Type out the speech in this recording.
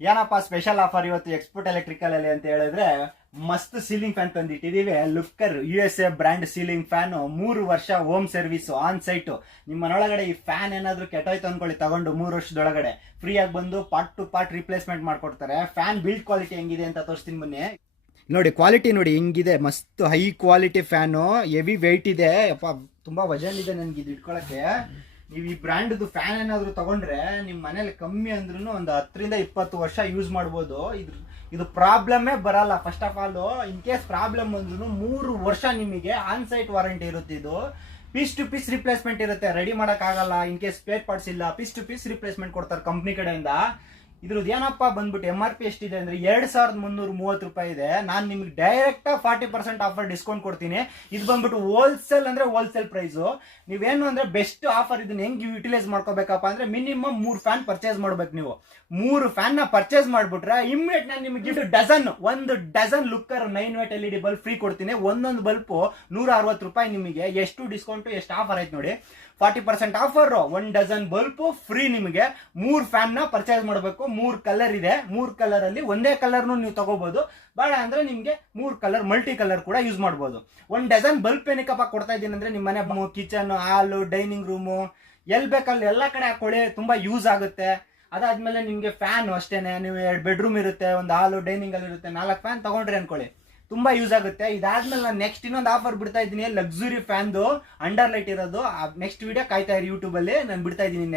ಏನಪ್ಪ special offer ಇವತ್ತು export electrical ಅಲ್ಲಿ ಅಂತ ಹೇಳಿದ್ರೆ ಮಸ್ತ್ ಸೀಲಿಂಗ್ ಫ್ಯಾನ್ ತಂದಿಟ್ಟಿದೀವಿ. ಲುಕ್ಕರ್ USA ಬ್ರ್ಯಾಂಡ್ ಸೀಲಿಂಗ್ ಫ್ಯಾನ್, 3 ವರ್ಷ ಹೋಮ್ ಸರ್ವಿಸ್ ಆನ್ ಸೈಟ್. ನಿಮ್ಮ ಮನೊಳಗಡೆ ಈ ಫ್ಯಾನ್ ಏನಾದ್ರು ಕೆಟ್ಟೋಯ್ತು ಅನ್ಕೊಳ್ಳಿ, ತಗೊಂಡು 3 ವರ್ಷದೊಳಗಡೆ ಫ್ರೀ ಆಗಿ ಬಂದು ಪಾರ್ಟ್ ಟು ಪಾರ್ಟ್ ರಿಪ್ಲೇಸ್ಮೆಂಟ್ ಮಾಡ್ಕೊಡ್ತಾರೆ. ಫ್ಯಾನ್ ಬಿಲ್ಡ್ ಕ್ವಾಲಿಟಿ ಹೆಂಗಿದೆ ಅಂತ ತೋರಿಸ್ತೀನಿ ಬನ್ನಿ. ನೋಡಿ ಕ್ವಾಲಿಟಿ ನೋಡಿ ಹೆಂಗಿದೆ, ಮಸ್ತ್ high quality fan, heavy weight ಇದೆ. ಅಪ್ಪ ತುಂಬಾ ವಜನ್ ಇದೆ ನನ್ಗೆ ಇದು ಇಟ್ಕೊಳಕ್ಕೆ. ನೀವು ಈ ಬ್ರ್ಯಾಂಡ್ದು ಫ್ಯಾನ್ ಏನಾದ್ರು ತಗೊಂಡ್ರೆ ನಿಮ್ಮ ಮನೇಲಿ ಕಮ್ಮಿ ಅಂದ್ರೂ ಒಂದು 10 ರಿಂದ 20 ವರ್ಷ ಯೂಸ್ ಮಾಡ್ಬೋದು. ಇದು ಪ್ರಾಬ್ಲಮ್ಮೇ ಬರಲ್ಲ. First of all in case problem ಅಂದ್ರೂ 3 ವರ್ಷ ನಿಮಗೆ ಆನ್ ಸೈಟ್ ವಾರಂಟಿ ಇರುತ್ತೆ. ಇದು ಪೀಸ್ ಟು ಪೀಸ್ ರಿಪ್ಲೇಸ್ಮೆಂಟ್ ಇರುತ್ತೆ, ರೆಡಿ ಆಗಲ್ಲ. ಇನ್ ಕೇಸ್ ಸ್ಪೇರ್ ಪಾರ್ಟ್ಸ್ ಇಲ್ಲ, ಪೀಸ್ ಟು ಪೀಸ್ ರಿಪ್ಲೇಸ್ಮೆಂಟ್ ಕೊಡ್ತಾರೆ ಕಂಪ್ನಿ ಕಡೆಯಿಂದ. ಇದ್ರದ್ದು ಏನಪ್ಪ ಬಂದ್ಬಿಟ್ಟು MRP ಎಷ್ಟಿದೆ ಅಂದ್ರೆ 2330 ರೂಪಾಯಿ ಇದೆ. ನಾನು ನಿಮ್ಗೆ ಡೈರೆಕ್ಟ್ 40% ಆಫರ್ ಡಿಸ್ಕೌಂಟ್ ಕೊಡ್ತೀನಿ. ಇದು ಬಂದ್ಬಿಟ್ಟು ಹೋಲ್ಸೇಲ್ ಅಂದ್ರೆ ಹೋಲ್ಸೇಲ್ ಪ್ರೈಸ್. ನೀವೇನು ಅಂದ್ರೆ ಬೆಸ್ಟ್ ಆಫರ್. ಇದನ್ನ ಹೆಂಗ್ ಯುಟಿಲೈಸ್ ಮಾಡ್ಕೋಬೇಕಪ್ಪ ಅಂದ್ರೆ ಮಿನಿಮಮ್ 3 ಫ್ಯಾನ್ ಪರ್ಚೇಸ್ ಮಾಡ್ಬೇಕು. ನೀವು 3 ಫ್ಯಾನ್ ನ ಪರ್ಚೇಸ್ ಮಾಡ್ಬಿಟ್ರೆ ಇಮ್ಮಿಡಿಯೇಟ್ ನಾನು ನಿಮ್ಗೆ ಒಂದು ಡಜನ್ ಲುಕ್ಕರ್ 9 watt LED ಬಲ್ಬ್ ಫ್ರೀ ಕೊಡ್ತೀನಿ. ಒಂದೊಂದು ಬಲ್ಪ್ 160 ರೂಪಾಯಿ. ನಿಮಗೆ ಎಷ್ಟು ಡಿಸ್ಕೌಂಟ್ ಎಷ್ಟು ಆಫರ್ ಆಯ್ತು ನೋಡಿ, 40% ಆಫರ್, 1 ಡಜನ್ ಬಲ್ಪ್ ಫ್ರೀ. ನಿಮಗೆ 3 ಫ್ಯಾನ್ ನ ಪರ್ಚೇಸ್ ಮಾಡಬೇಕು. 3 ಕಲರ್ ಇದೆ, 3 ಕಲರ್ ಅಲ್ಲಿ ಒಂದೇ ಕಲರ್ ನೀವು ತಗೋಬಹುದು. ಬೇಡ ಅಂದ್ರೆ ನಿಮ್ಗೆ 3 ಕಲರ್ ಮಲ್ಟಿ ಕಲರ್ ಕೂಡ ಯೂಸ್ ಮಾಡಬಹುದು. 1 ಡಜನ್ ಬಲ್ಪ್ ಏನಕ್ಕಪ್ಪ ಕೊಡ್ತಾ ಇದ್ದೀನಿ ಅಂದ್ರೆ ನಿಮ್ಮ ಮನೆ ಕಿಚನ್, ಹಾಲು, ಡೈನಿಂಗ್ ರೂಮು ಎಲ್ಲಿ ಬೇಕಲ್ಲಿ ಎಲ್ಲ ಕಡೆ ಹಾಕೊಳ್ಳಿ, ತುಂಬಾ ಯೂಸ್ ಆಗುತ್ತೆ. ಅದಾದ್ಮೇಲೆ ನಿಮ್ಗೆ ಫ್ಯಾನ್ ಅಷ್ಟೇನೆ, ನೀವು 2 ಬೆಡ್ರೂಮ್ ಇರುತ್ತೆ, ಒಂದು ಹಾಲು ಡೈನಿಂಗ್ ಅಲ್ಲಿ ಇರುತ್ತೆ, 4 ಫ್ಯಾನ್ ತಗೊಂಡ್ರಿ ಅನ್ಕೊಳ್ಳಿ, ತುಂಬಾ ಯೂಸ್ ಆಗುತ್ತೆ. ಇದಾದ್ಮೇಲೆ ನಾನು ನೆಕ್ಸ್ಟ್ ಇನ್ನೊಂದು ಆಫರ್ ಬಿಡ್ತಾ ಇದ್ದೀನಿ, ಲಕ್ಸುರಿ ಫ್ಯಾನ್ದು ಅಂಡರ್ ಲೈಟ್ ಇರೋದು. ನೆಕ್ಸ್ಟ್ ವಿಡಿಯೋ ಕಾಯ್ತಾ ಇರಿ, ಯೂಟ್ಯೂಬ್ ಅಲ್ಲಿ ನಾನು ಬಿಡ್ತಾ ಇದ್ದೀನಿ.